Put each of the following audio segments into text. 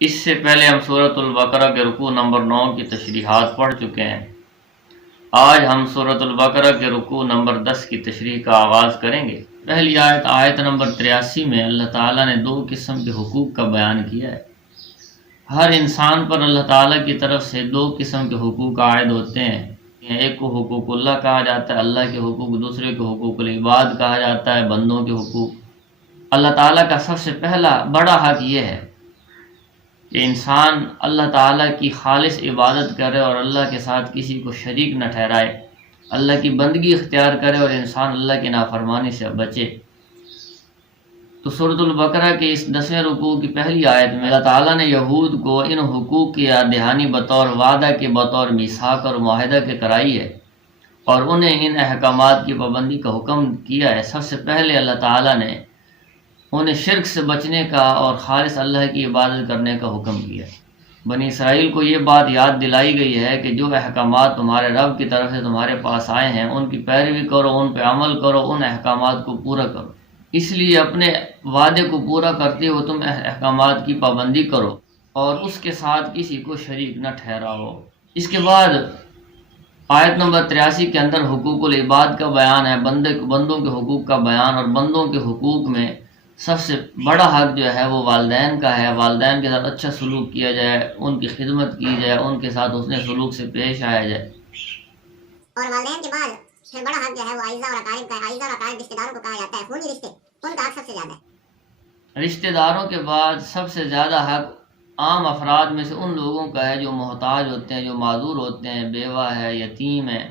اس سے پہلے ہم سورۃ البقرہ کے رکوع نمبر 9 کی تشریحات پڑھ چکے ہیں۔ آج ہم سورۃ البقرہ کے رکوع نمبر 10 کی تشریح کا آغاز کریں گے۔ پہلی آیت نمبر 83 میں اللہ تعالیٰ نے 2 قسم کے حقوق کا بیان کیا ہے۔ ہر انسان پر اللہ تعالیٰ کی طرف سے 2 قسم کے حقوق عائد ہوتے ہیں۔ ایک کو حقوق اللہ کہا جاتا ہے، اللہ کے حقوق، دوسرے کو حقوق العباد کہا جاتا ہے، بندوں کے حقوق۔ اللہ تعالیٰ کا سب سے پہلا بڑا حق یہ ہے کہ انسان اللہ تعالیٰ کی خالص عبادت کرے اور اللہ کے ساتھ کسی کو شریک نہ ٹھہرائے، اللہ کی بندگی اختیار کرے اور انسان اللہ کی نافرمانی سے بچے۔ تو سورۃ البقرہ کے اس 10ویں رکوع کی پہلی آیت میں اللہ تعالیٰ نے یہود کو ان حقوق کی یاد دہانی بطور وعدہ کے، بطور میثاق اور معاہدہ کے کرائی ہے اور انہیں ان احکامات کی پابندی کا حکم کیا ہے۔ سب سے پہلے اللہ تعالیٰ نے انہیں شرک سے بچنے کا اور خالص اللہ کی عبادت کرنے کا حکم کیا۔ بنی اسرائیل کو یہ بات یاد دلائی گئی ہے کہ جو احکامات تمہارے رب کی طرف سے تمہارے پاس آئے ہیں ان کی پیروی کرو، ان پہ عمل کرو، ان احکامات کو پورا کرو۔ اس لیے اپنے وعدے کو پورا کرتے ہوئے تم احکامات کی پابندی کرو اور اس کے ساتھ کسی کو شریک نہ ٹھہراؤ۔ اس کے بعد آیت نمبر 83 کے اندر حقوق العباد کا بیان ہے، بندوں کے حقوق کا بیان، اور بندوں کے حقوق میں سب سے بڑا حق جو ہے وہ والدین کا ہے۔ والدین کے ساتھ اچھا سلوک کیا جائے، ان کی خدمت کی جائے، ان کے ساتھ حسن سلوک سے پیش آیا جائے۔ اور والدین کے بعد پھر بڑا حق جو ہے وہ اعزاء اور اقارب کا ہے۔ اعزاء اور اقارب رشتہ داروں کو کہا جاتا ہے، خونی رشتے، ان کا حق سب سے زیادہ ہے۔ رشتہ داروں کے بعد سب سے زیادہ حق عام افراد میں سے ان لوگوں کا ہے جو محتاج ہوتے ہیں، جو معذور ہوتے ہیں، بیوہ ہے، یتیم ہے،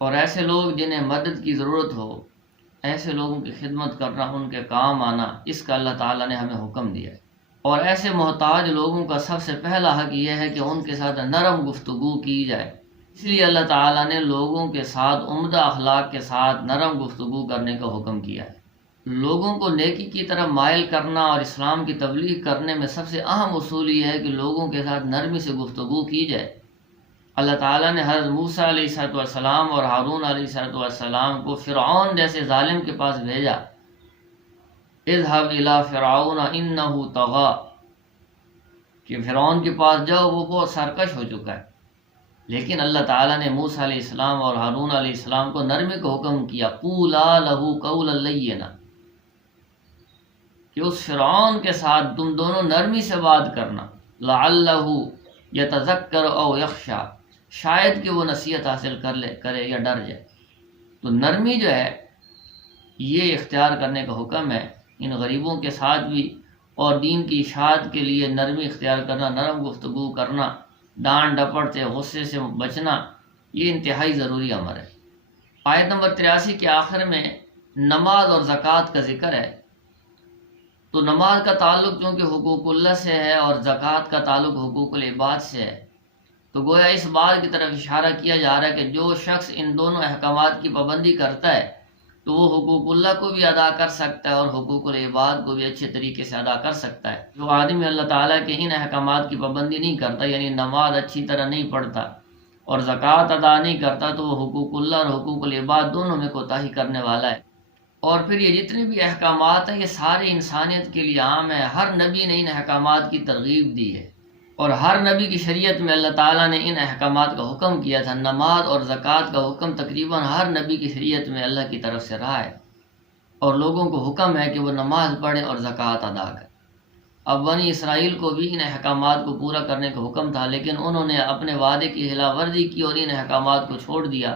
اور ایسے لوگ جنہیں مدد کی ضرورت ہو، ایسے لوگوں کی خدمت کرنا، ان کے کام آنا، اس کا اللہ تعالیٰ نے ہمیں حکم دیا ہے۔ اور ایسے محتاج لوگوں کا سب سے پہلا حق یہ ہے کہ ان کے ساتھ نرم گفتگو کی جائے۔ اس لیے اللہ تعالیٰ نے لوگوں کے ساتھ عمدہ اخلاق کے ساتھ نرم گفتگو کرنے کا حکم کیا ہے۔ لوگوں کو نیکی کی طرف مائل کرنا اور اسلام کی تبلیغ کرنے میں سب سے اہم اصول یہ ہے کہ لوگوں کے ساتھ نرمی سے گفتگو کی جائے۔ اللہ تعالیٰ نے حضرت موسیٰ علیہ السلام اور ہارون علیہ السلام کو فرعون جیسے ظالم کے پاس بھیجا، اذهب الى فرعون انه طغى، کہ فرعون کے پاس جاؤ، وہ بہت سرکش ہو چکا ہے۔ لیکن اللہ تعالیٰ نے موسیٰ علیہ السلام اور ہارون علیہ السلام کو نرمی کا حکم کیا، قولا له قولا لینا، کہ اس فرعون کے ساتھ تم دونوں نرمی سے بات کرنا، لعلہ یتذکر او یخشی، شاید کہ وہ نصیحت حاصل کرے یا ڈر جائے۔ تو نرمی جو ہے یہ اختیار کرنے کا حکم ہے ان غریبوں کے ساتھ بھی، اور دین کی اشاعت کے لیے نرمی اختیار کرنا، نرم گفتگو کرنا، ڈانٹ ڈپٹ سے، غصے سے بچنا، یہ انتہائی ضروری امر ہے۔ آیت نمبر 83 کے آخر میں نماز اور زکوٰۃ کا ذکر ہے۔ تو نماز کا تعلق چونکہ حقوق اللہ سے ہے اور زکوٰۃ کا تعلق حقوق العباد سے ہے، تو گویا اس بات کی طرف اشارہ کیا جا رہا ہے کہ جو شخص ان دونوں احکامات کی پابندی کرتا ہے تو وہ حقوق اللہ کو بھی ادا کر سکتا ہے اور حقوق العباد کو بھی اچھے طریقے سے ادا کر سکتا ہے۔ جو آدمی اللہ تعالیٰ کے ان احکامات کی پابندی نہیں کرتا، یعنی نماز اچھی طرح نہیں پڑھتا اور زکوٰۃ ادا نہیں کرتا، تو وہ حقوق اللہ اور حقوق العباد دونوں میں کوتاہی کرنے والا ہے۔ اور پھر یہ جتنے بھی احکامات ہیں یہ سارے انسانیت کے لیے عام ہیں۔ ہر نبی نے ان احکامات کی ترغیب دی ہے اور ہر نبی کی شریعت میں اللہ تعالیٰ نے ان احکامات کا حکم کیا تھا۔ نماز اور زکوٰۃ کا حکم تقریباً ہر نبی کی شریعت میں اللہ کی طرف سے رہا ہے، اور لوگوں کو حکم ہے کہ وہ نماز پڑھیں اور زکوٰۃ ادا کریں۔ اب بنی اسرائیل کو بھی ان احکامات کو پورا کرنے کا حکم تھا، لیکن انہوں نے اپنے وعدے کی خلاف ورزی کی اور ان احکامات کو چھوڑ دیا۔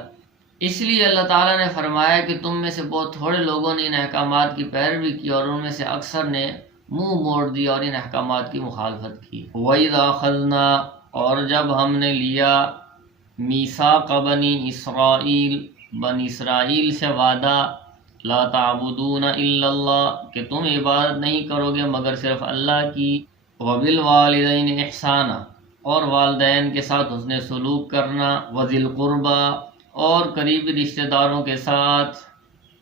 اس لیے اللہ تعالیٰ نے فرمایا کہ تم میں سے بہت تھوڑے لوگوں نے ان احکامات کی پیروی کی اور ان میں سے اکثر نے منہ موڑ دیا اور ان احکامات کی مخالفت کی۔ وَإِذَا أَخَذْنَا، اور جب ہم نے لیا، میثاق بنی اسرائیل، بنی اسرائیل سے وعدہ، لا تعبدون الا اللہ، کہ تم عبادت نہیں کرو گے مگر صرف اللہ کی، وبالوالدین احسانا، اور والدین کے ساتھ حسن سلوک کرنا، وذی القربى، اور قریبی رشتہ داروں کے ساتھ،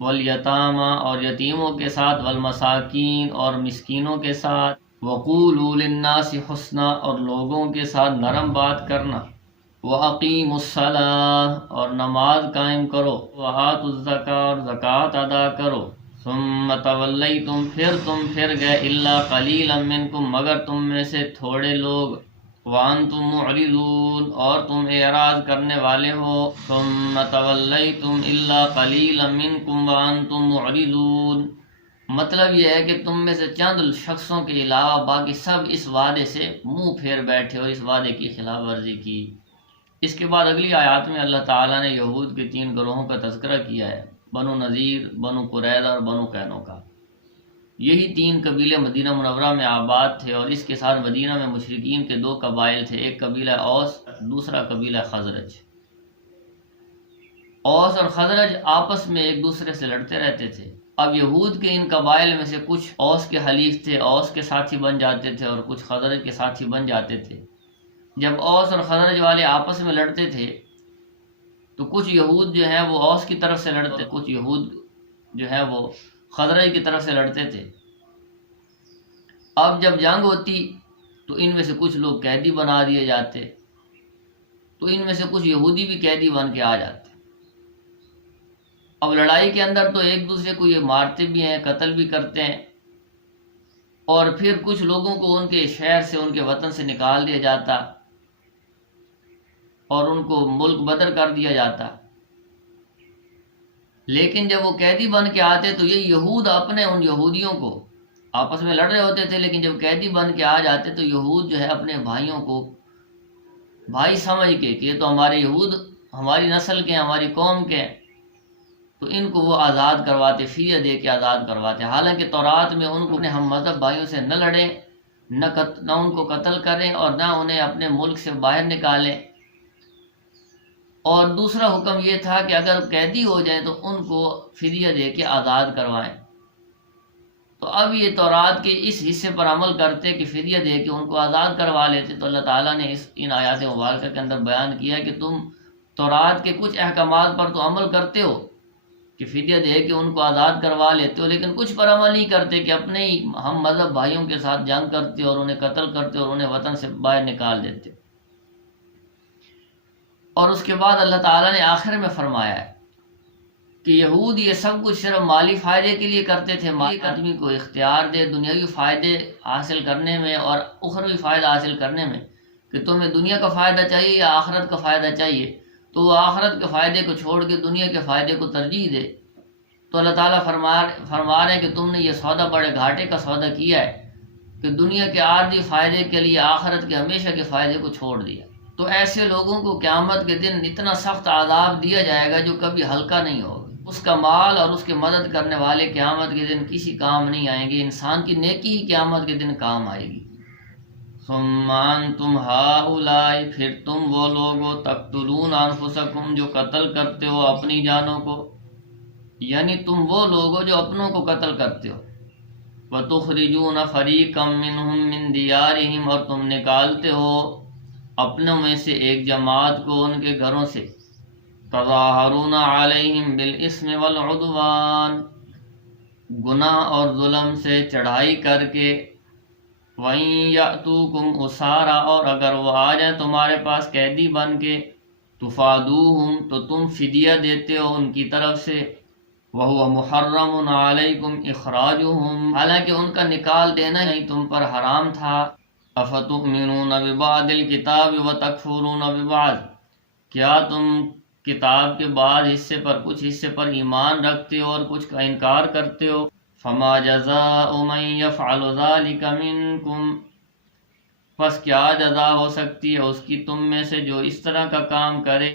والیتامى، اور یتیموں کے ساتھ، والمساکین، اور مسکینوں کے ساتھ، وقولوا للناس حسنا، اور لوگوں کے ساتھ نرم بات کرنا، وَأَقِيمُوا الصَّلَاةَ، اور نماز قائم کرو، وَآتُوا الزَّكَاةَ، اور زکوٰۃ ادا کرو، ثم تولیتم، پھر تم پھر گئے، الا قلیلا منکم، مگر تم میں سے تھوڑے لوگ، وانتم معرضون، اور تم اعراض کرنے والے ہو، ثم تولیتم الا قلیلا منکم وانتم معرضون، مطلب یہ ہے کہ تم میں سے چند شخصوں کے علاوہ باقی سب اس وعدے سے منہ پھیر بیٹھے اور اس وعدے کی خلاف ورزی کی۔ اس کے بعد اگلی آیات میں اللہ تعالیٰ نے یہود کے 3 گروہوں کا تذکرہ کیا ہے، بنو نذیر، بنو قریظہ اور بنو قینوقا۔ یہی 3 قبیلے مدینہ منورہ میں آباد تھے، اور اس کے ساتھ مدینہ میں مشرکین کے 2 قبائل تھے، ایک قبیلہ اوس، دوسرا قبیلہ خزرج۔ اوس اور خزرج آپس میں ایک دوسرے سے لڑتے رہتے تھے۔ اب یہود کے ان قبائل میں سے کچھ اوس کے حلیف تھے، اوس کے ساتھی بن جاتے تھے، اور کچھ خزرج کے ساتھی بن جاتے تھے۔ جب اوس اور خزرج والے آپس میں لڑتے تھے تو کچھ یہود جو ہیں وہ اوس کی طرف سے لڑتے، کچھ یہود جو ہیں وہ خزرج کی طرف سے لڑتے تھے۔ اب جب جنگ ہوتی تو ان میں سے کچھ لوگ قیدی بنا دیے جاتے، تو ان میں سے کچھ یہودی بھی قیدی بن کے آ جاتے۔ اب لڑائی کے اندر تو ایک دوسرے کو یہ مارتے بھی ہیں، قتل بھی کرتے ہیں، اور پھر کچھ لوگوں کو ان کے شہر سے، ان کے وطن سے نکال دیا جاتا اور ان کو ملک بدر کر دیا جاتا۔ لیکن جب وہ قیدی بن کے آتے تو یہ یہود اپنے ان یہودیوں کو، آپس میں لڑ رہے ہوتے تھے، لیکن جب قیدی بن کے آ جاتے تو یہود جو ہے اپنے بھائیوں کو بھائی سمجھ کے کہ یہ تو ہمارے یہود ہماری نسل کے ہیں، ہماری قوم کے ہیں، تو ان کو وہ آزاد کرواتے، فدیہ دے کے آزاد کرواتے۔ حالانکہ تورات میں ان کو اپنے ہم مذہب بھائیوں سے نہ لڑیں، نہ ان کو قتل کریں، اور نہ انہیں اپنے ملک سے باہر نکالیں۔ اور دوسرا حکم یہ تھا کہ اگر قیدی ہو جائیں تو ان کو فدیہ دے کے آزاد کروائیں۔ تو اب یہ تورات کے اس حصے پر عمل کرتے کہ فدیہ دے کے ان کو آزاد کروا لیتے، تو اللہ تعالیٰ نے ان آیات مبارکہ کے اندر بیان کیا کہ تم تورات کے کچھ احکامات پر تو عمل کرتے ہو کہ فدیہ دے کے ان کو آزاد کروا لیتے ہو، لیکن کچھ پر عمل نہیں کرتے کہ اپنے ہی ہم مذہب بھائیوں کے ساتھ جنگ کرتے اور انہیں قتل کرتے اور انہیں وطن سے باہر نکال دیتے۔ اور اس کے بعد اللہ تعالیٰ نے آخر میں فرمایا ہے کہ یہود یہ سب کچھ صرف مالی فائدے کے لیے کرتے تھے، مالی آدمی کو اختیار دے دنیاوی فائدے حاصل کرنے میں اور اخروی فائدہ حاصل کرنے میں، کہ تمہیں دنیا کا فائدہ چاہیے یا آخرت کا فائدہ چاہیے، تو وہ آخرت کے فائدے کو چھوڑ کے دنیا کے فائدے کو ترجیح دے۔ تو اللہ تعالیٰ فرما رہے ہیں کہ تم نے یہ سودا بڑے گھاٹے کا سودا کیا ہے کہ دنیا کے عارضی فائدے کے لیے آخرت کے ہمیشہ کے فائدے کو چھوڑ دیا۔ تو ایسے لوگوں کو قیامت کے دن اتنا سخت عذاب دیا جائے گا جو کبھی ہلکا نہیں ہوگا۔ اس کا مال اور اس کی مدد کرنے والے قیامت کے دن کسی کام نہیں آئیں گے، انسان کی نیکی ہی قیامت کے دن کام آئے گی۔ ثم انتم ہؤلاء، پھر تم وہ لوگو، تقتلون انفسکم، جو قتل کرتے ہو اپنی جانوں کو، یعنی تم وہ لوگو جو اپنوں کو قتل کرتے ہو، وتخرجون فریقا منہم من دیارہم، اور تم نکالتے ہو اپنوں میں سے ایک جماعت کو ان کے گھروں سے، تظاہرون علیہم بالاسم والعدوان، گناہ اور ظلم سے چڑھائی کر کے، وَإِن يَأْتُوكُمْ أُسَارَىٰ، اور اگر وہ آ جائیں تمہارے پاس قیدی بن کے، تُفَادُوهُمْ، تو تم فدیہ دیتے ہو ان کی طرف سے، وَهُوَ مُحَرَّمٌ عَلَيْكُمْ إِخْرَاجُهُمْ، حالانکہ ان کا نکال دینا ہی تم پر حرام تھا۔ أَفَتُؤْمِنُونَ بِبَعْضِ الْكِتَابِ وَتَكْفُرُونَ بِبَعْضٍ، کیا تم کتاب کے بعض حصے پر کچھ حصے پر ایمان رکھتے ہو اور کچھ کا انکار کرتے ہو؟ فما جزاء من يفعل ذلك منكم، پس کیا جزا ہو سکتی ہے اس کی تم میں سے جو اس طرح کا کام کرے،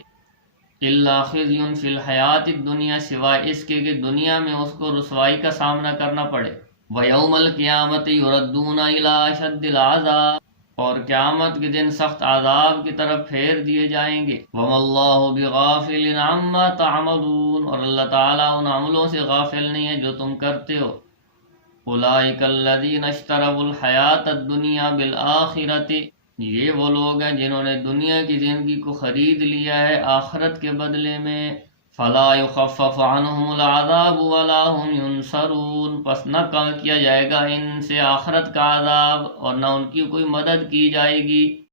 الا خزي في الحیات الدنیا، سوائے اس کے کہ دنیا میں اس کو رسوائی کا سامنا کرنا پڑے، ویوم القیامت یردون الى اشد العذاب، اور قیامت کے دن سخت عذاب کی طرف پھیر دیے جائیں گے، وما اللہ بغافل عما تعملون، اور اللہ تعالیٰ ان عملوں سے غافل نہیں ہے جو تم کرتے ہو۔ اولئک الذین اشتروا الحیات الدنیا بالآخرۃ، یہ وہ لوگ ہیں جنہوں نے دنیا کی زندگی کو خرید لیا ہے آخرت کے بدلے میں، فلا یخفف عنہم العذاب ولا هم ینصرون، پس نہ کم کیا جائے گا ان سے آخرت کا عذاب اور نہ ان کی کوئی مدد کی جائے گی۔